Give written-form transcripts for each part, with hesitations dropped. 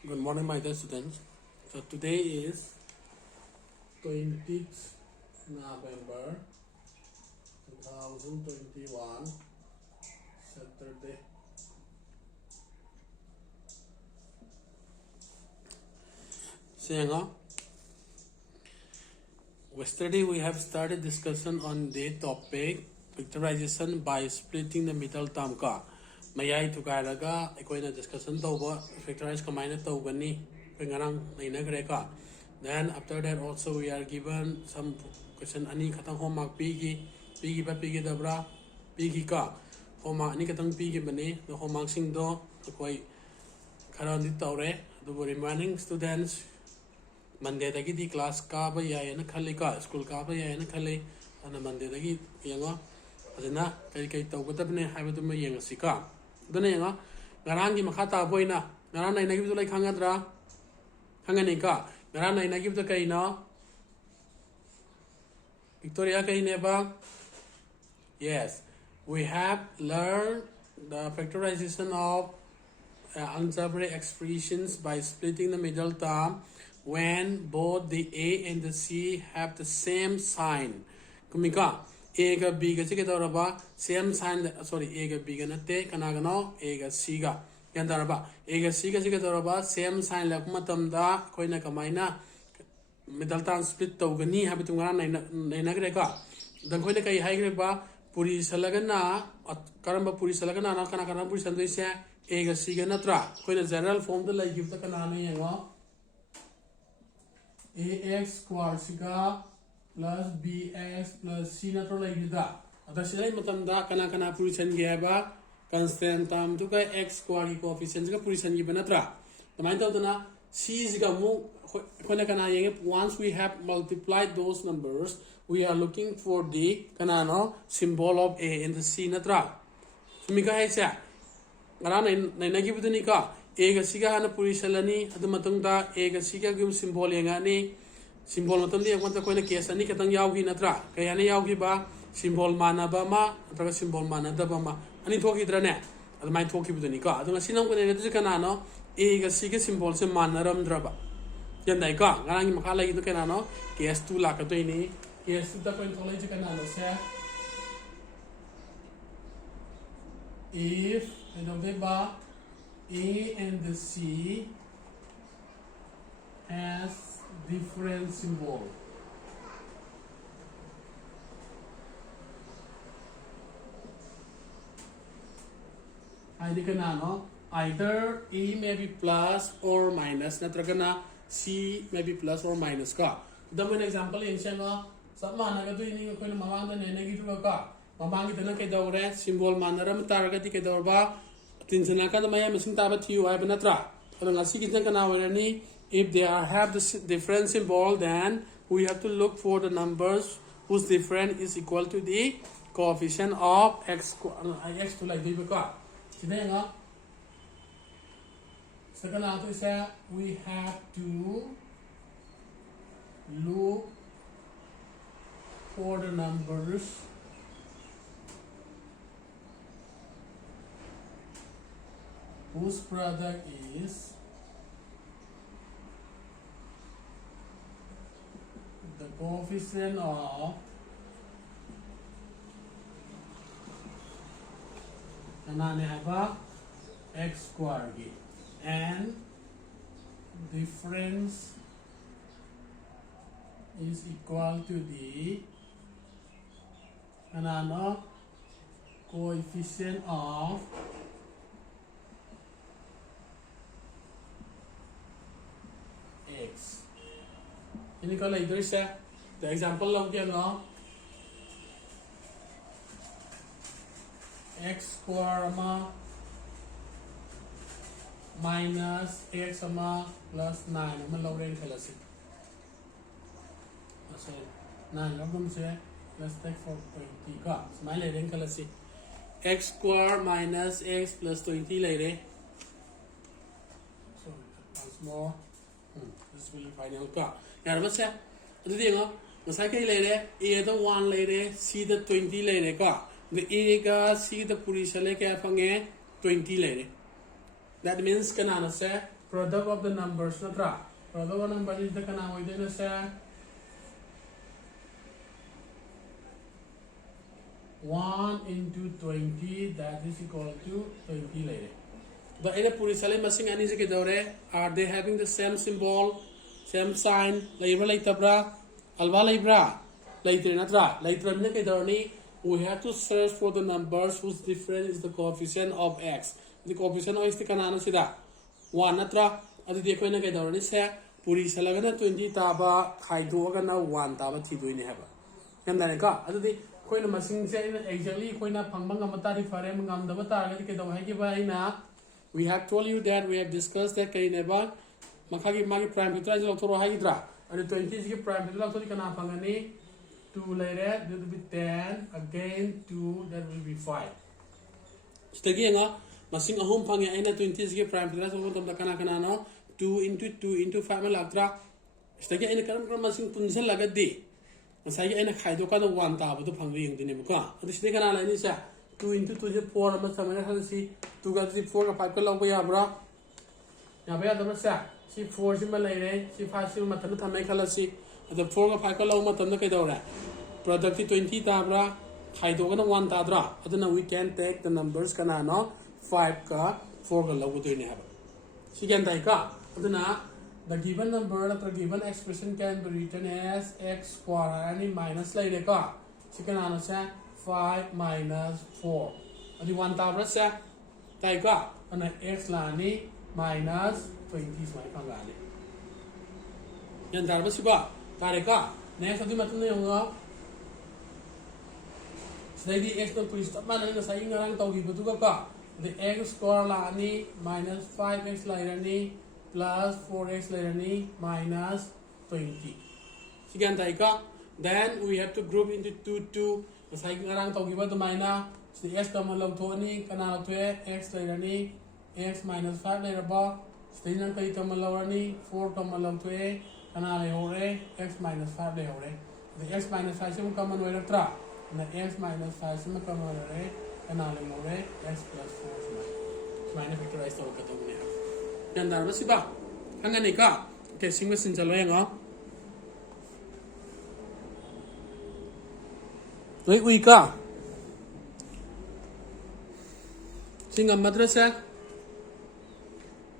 Good morning, my dear students. So today is 20th November 2021, Saturday. So, yesterday we have started discussion on the topic factorization by splitting the middle term ka. Mayai thukairaga akoina discussion tawba factorize kamaina tawgani pengarang nainagre ka. Then after that also we are given some question ani khatang homework pigi dabra pigi ka homework ani khatang pigi bani the homework sing do akoi kharan di tawre the remaining students Monday dagi di class ka ba yai na khali ka school ka ba yai na khali ana Monday dagi yango adana kai tawgadabne haibadu ma yenga sika dana yanga ngarang gi makha ta boina ngarang nai nagi lai khangadra khangani ka ngarang nai nagi to kai na Victoria kai ne ba. Yes, we have learned the factorization of algebraic expressions by splitting the middle term when both the a and the c have the same sign. Kumika a ga b ga chike doraba same sign sorry a ga b ga nate kana ga no a ga c ga yan daraba a ga c ga chike doraba same sign la kuma tamda koina kamaina middle term split tawgani habitu ngara nai nagre ka dan koina kai haigre ba puri salagana karamba puri salagana na kana puri sandoi se a ga c ga natra koina general form da lai give ta kana ne yango ax square siga plus bx plus c natra lai gida ada silai matam da kana position ge ba constant term to ka x square ki coefficient ga position gi banatra tamai to na c siga mu khona kana yenge once we have multiplied those numbers we are looking for the kana no symbol of a and the c natra sumika hai cha ngara nai na gi buduni ka a ga c ga na position lani adu matang da a ga c ga gi symbol yenga ni symbol matam di akwan ta koina case ani katang yawgi natra kaya ni yawgi ba symbol mana ba ma atra symbol mana da ba ma ani thoki drane adu mai thoki buduni ka adu sinam ko ne tu kana no a ga c ga symbol se manaram draba yan dai ka ngarang gi makala gi tu kana no case 2 la ka to ini case 2 ta koin tholai ju kana no se if ba a and the c has different symbol. Either A may be plus or minus, natragana C may be plus or minus ka. Damo an example in siya sa mana ka to ini ko na mamang na negative ka. Mamang ito na kay dawre symbol manaram target kay dawba tinsana ka na maya masing tabat yu ay banatra. Ano nga sige ka na ni if they have the different symbol, then we have to look for the numbers whose difference is equal to the coefficient of x to like this. Today, second answer is we have to look for the numbers whose product is the coefficient of x square and difference is equal to the coefficient of x. Ini kalau itu saya, the example lang dia no, x square ama minus x ama plus 9 ama lawren kalasi. So 9 lawren se let's take for 20 ka. Smile lawren kalasi. X square minus x plus 20 lawre. So once more. This will be final ka. Yar ba sa? Adu dingo. Masai kai lere a the 1 lere c the 20 lere ka. The a ga c the puri sale kya pange 20 lere. That means kanana se product of the numbers natra product of numbers is the kana hoidena se 1 into 20 that is equal to 20 later. The ina puri sale masing ani se kedore are they having the same symbol same sign laibra laitabra alwa laibra laitre natra laitra ne kedorni we have to search for the numbers whose difference is the coefficient of x. The coefficient of x the kana no sida 1 natra adu de koina kedorni se puri salagana 20 taba khaido gana 1 taba thidoi ne haba yandane ka adu di koina masing se exactly koina phangba ngamata ri fare ngamdaba targa ke do hai ba ina we have told you that we have discussed that kai neba makhagi magi prime factor is lotoro haidra and 20 is prime factor lotoro kana phangani 2 later that will be 10 again 2 that will be 5 stagi nga masing ahum phangi aina 20 is prime factor so tom kana kana no 2 into 2 into 5 ma lagtra stagi aina karam karam masing punjal lagadi masai aina khaido ka 1 ta bu phangri yung dine ko adu stagi kana la ni sa 2 into 2 is 4 ama samana halsi 2 ga 4 ga 5 ka log ya bra ya ba da sa si 4 si ma lai re si 5 si ma tan thamai khala si the 4 ga 5 ka log ma tan kai dora product 20 ta bra khai do ga 1 ta dra aduna we can take the numbers kana no 5 ka 4 ga log do ne ha si can dai ka aduna the given number or the given expression can be written as x square and minus lai re ka si kana no sa 5 minus 4 adi 1 ta bra sa dai ka ana x la ni minus 20 smai ka ga ni yan dar ba si ba tare ka next adi matun ne ho Jadi x no twist up mana na sai ngarang tau gi betu ka the x square la ni minus 5x la ni plus 4x la ni minus 20 sigan tai ka then we have to group into 2 sai ngarang tau gi betu maina the x ka malam tho ni kana to x la ni x minus 5 la ba sai nang kai ka malam ni 4 ka malam to kana le hore x minus 5 le hore the x minus 5 se ka man wa tra na x minus 5 se ma ka man re kana le hore x plus 4 se ma factorize to ka to ne yan dar ba si ba hanga ni ka ke sing ma sin chalo yang Ui ui ka Sing madrasa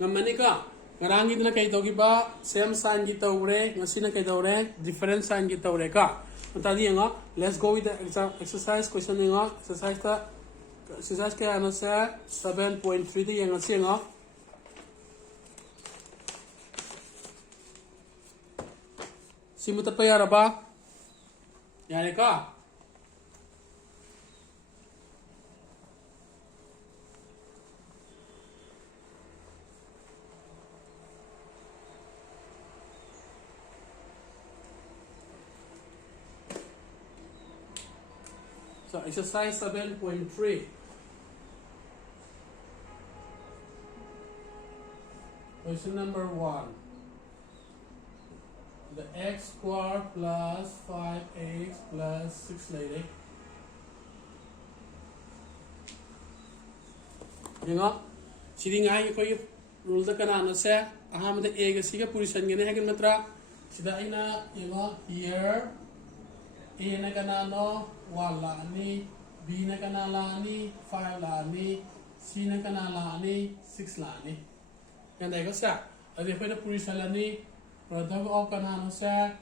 ngamani ka ngarang idna kay to ba same sign gi tawre ngasina kay tawre different sign gi tawre ka tadi nga let's go with the exercise question nga exercise ka ano sa 7.3 di nga singa simuta pa yara ba yani ka So exercise 7.3 question number 1 the x square plus 5x plus 6 later yenga sidi ngai ko rule da kana na se aham da a ga siga position gene hagen matra sida ina yenga here a na kana no 1 la ni b na kana la ni 5 la ni c na kana la ni 6 la ni yan dai ko sa ade ko na position la ni product of kana no sa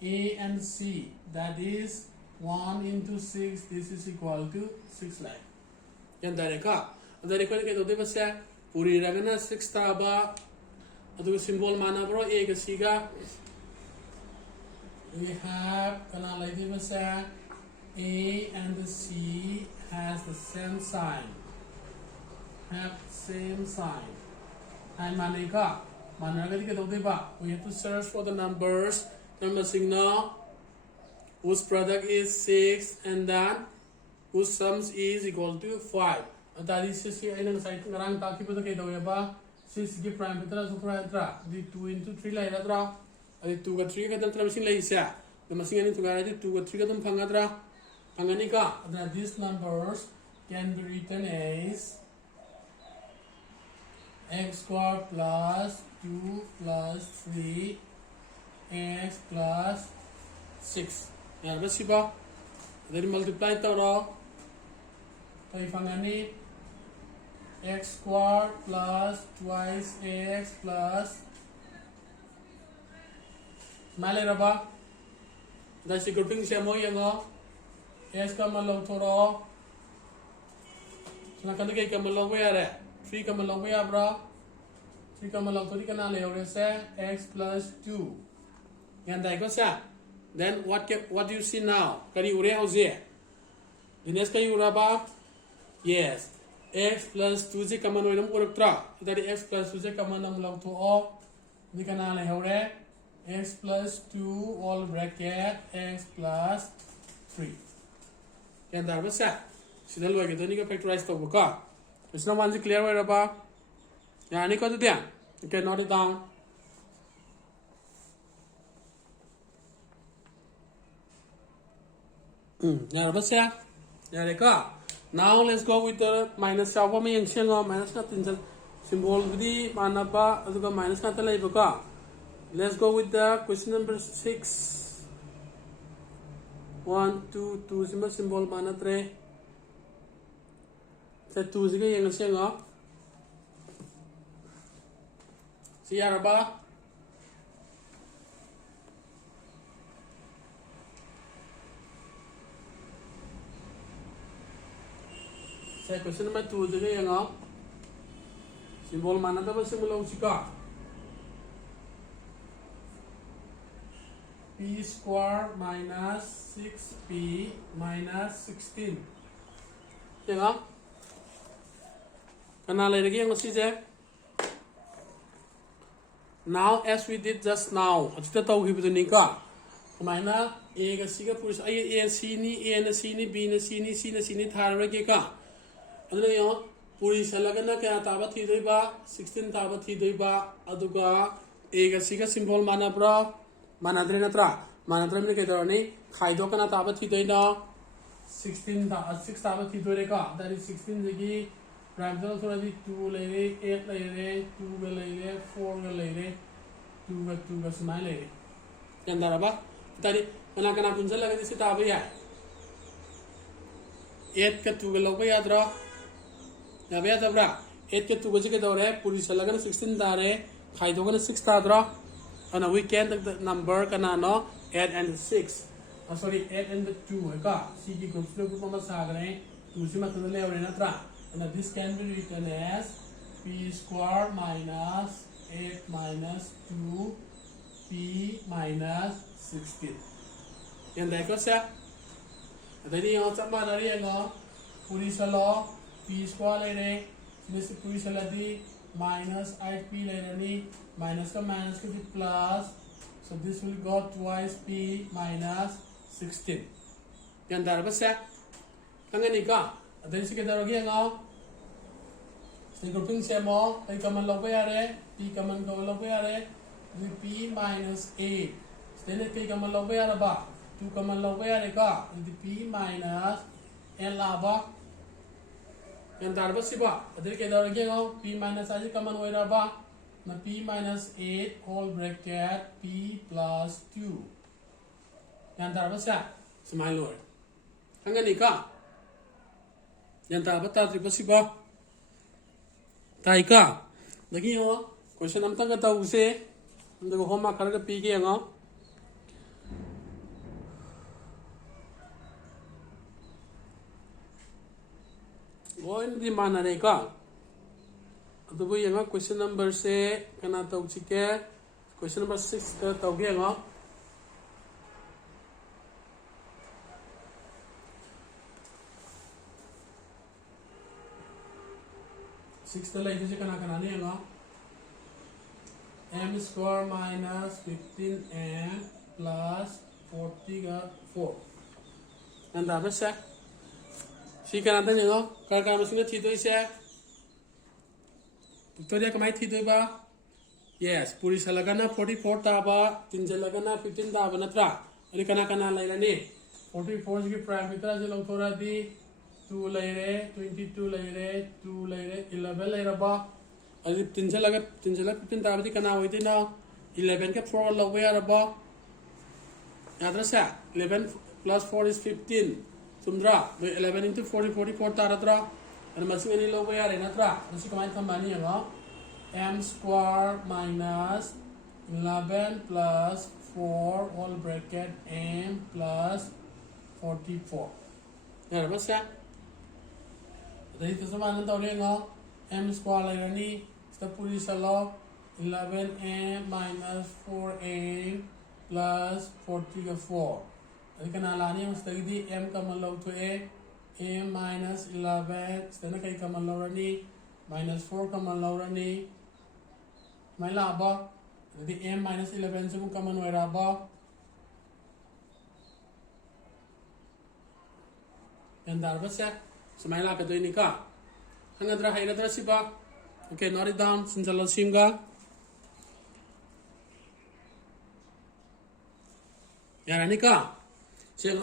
a and c that is 1 into 6 this is equal to 6 line yan dai ka ade ko ke to de ba sa puri ragana 6 ta ba adu symbol mana bro a ga c ga we have kana like this a and the c has the same sign have same sign and manika managa ke dode ba we have to search for the numbers number signal whose product is 6 and then whose sums is equal to 5 that is see I know sai ngarang ta ki ba ke dode ba 6 ki prime factor so prime tra the 2 into 3 lai ra adi 2 ga 3 ga dam machine lai sa the machine ani 2 ga 3 ga dam phangadra phangani ka that these numbers can be written as x square plus 2 plus 3 x plus 6 यार बस सिपा then multiply तोरो तो ये फंगानी x square plus twice x plus माले रबा दस grouping से मो यंगो x का मलों तोरो चला कंधे के का मलों को यार है 3 का मलों को यार ब्रा 3 का मलों तो दिखना ले और ऐसे x plus 2 यार दाइको सा then what do you see now करी उरे हो जे दिनेश करी उरा बा yes x plus 2 से कमन होइनम उरक्त्रा इधर x plus 2 से कमन हम लोग तो ओ दिखना ले हो रे x plus 2 all bracket x plus 3 यार दाइको सा सिद्धल वाके तो नहीं का factorize तो बका इसना मान से clear हुआ रबा यार नहीं को तो दिया okay note it down यार बस यार का now let's go with the minus shawa में yang siang minus का तीन symbol बदी माना बा अदुका minus का तले बका let's go with the question number 6 1 2 2 symbol माना त्रे से 2 से yang siang si यार बा से क्वेश्चन नंबर 2 जगह यंगा सिंबल माना तब सिंबल उचिका p square minus 6p minus 16 यंगा कना ले रही यंगा सीजे now as we did just now Achita तो ही बदलने का मायना a का सी का पुरुष a c ni b ni c ni Thar रखे का अदुना यो पूरी सलगना क्या ताबा थी दोइबा 16 ताबा थी दोइबा अदुगा a का सी का सिंबल माना ब्रा मानाद्रे नत्रा मानाद्रे में के दरनी खाइदो कना ताबा थी दोइना 16 ताबा थी दोइरेका दैट इज 16 जगी प्राइम तो थोड़ा दी 2 ले रे 8 ले रे 2 ग ले रे 4 ग ले रे 2 ग समाय ले रे यंदारबा तारी कना कना पुंजल लगे दिसे ताबा या 8 का 2 ग लोबा याद रा याबे यादब्रा 8 के 2 बजे के दौरे पूरी सलगन 16 दारे खाइदोगन 6 ताद्रा and we can the number kana no 8 and 6 sorry 8 and 2 है का c की ग्रुप में ग्रुप में सागरे 2 से मतलब ले और नत्रा and this can be written as p square minus 8 minus 2 p minus 16 yang देखो से अभी यहाँ सब मान रही है ना पूरी सलो p square ले रहे जिससे पूरी सलादी minus 8p ले रही minus का भी plus so this will go twice p minus 16 yang darah besar kan ini ka ada isi kita lagi yang au si grouping siapa tadi kaman logo ya re p kaman kau logo ya re p minus 8 setelah p kaman logo ya re ba 2 kaman logo ya re ka p minus n laba yang darah siapa ada kita lagi yang au p minus aja kaman wira ba na p minus 8 whole bracket p plus 2 yang darah siapa semai luar kan ini ka yang darah tadi siapa taika lagi yo question nam tang ka tau se ndo ko ma kar ka p ke yang au Going di mana nih kak? Atau bu yang question number se kena tahu cike question number 6 ke tahu ke yang 6 telah itu sih kena nih yang m square minus 15m plus 40 ka 4 dan dapat sih si kena tanya yang kalau masih nggak tidur sih Victoria kemai tidur ba yes puri salagana 44 taba tinjal lagana 15 taba natra ini kena lain nih 44 की prime मित्रा से लोग थोड़ा दी 2 ले रहे 22 ले रहे 2 ले रहे 11 ले रहा अभी 3 से लगे 15 ताबदी कना होई थी ना 11 के 4 लगे यार अब याद रहा 11 plus 4 is 15 चुमद्रा 11 into 40 44 तारद्रा और मसिंग any लगे यार है ना त्रा उसी कमाई थम बानी है ना m square minus 11 plus 4 whole bracket m plus 44 यार बस यार jadi itu sama nanti orang ngok m square lagi ni kita puri selalu 11m minus 4m plus 44 jadi kenalannya mesti di m kamal tu m minus 11 setelah kayak kamal ni minus 4 kamal ni main apa jadi m minus 11 semua kamal apa yang darbas ya Semaila ka doy ni ka. Hangadra hayradra siba. Okay, note it down. Sinjalo simga. Yara ni ka. Siya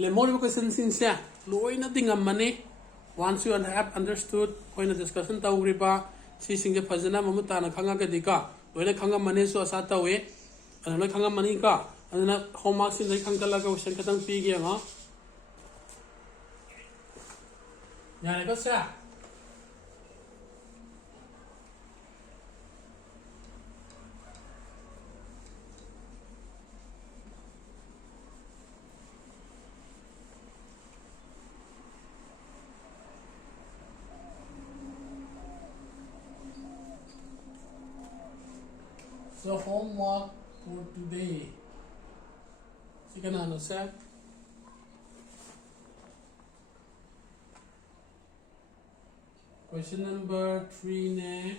le more question siya. Loy na dingam mani. Once you have understood, hoy na discussion ta ugri ba. Si singge fazana mamuta na khanga ka dika. Loy na khanga mani so asa ta we. Ano na khanga mani ka. Ano na homework sin dai khanga la ka question katang pi gi nga. Nhà này có xe So homework for today. Sige na ano set. Question number 3 ne.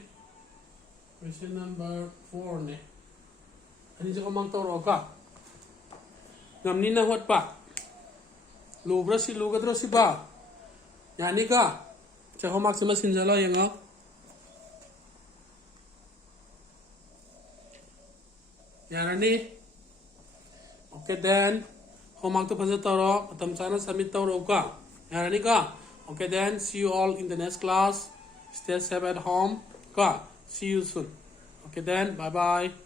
Question number 4 ne. Ani jo mang toro ka. Ngamni na hot pa. Lubra si lugadro si ba. Yani ka. Cha homework sama sinjala yang Yarani. Okay then. Homework to phasa toro. Atam sana submit toro ka. Yarani ka. Okay then, see you all in the next class. Stay safe at home. God, see you soon. Okay then, bye bye.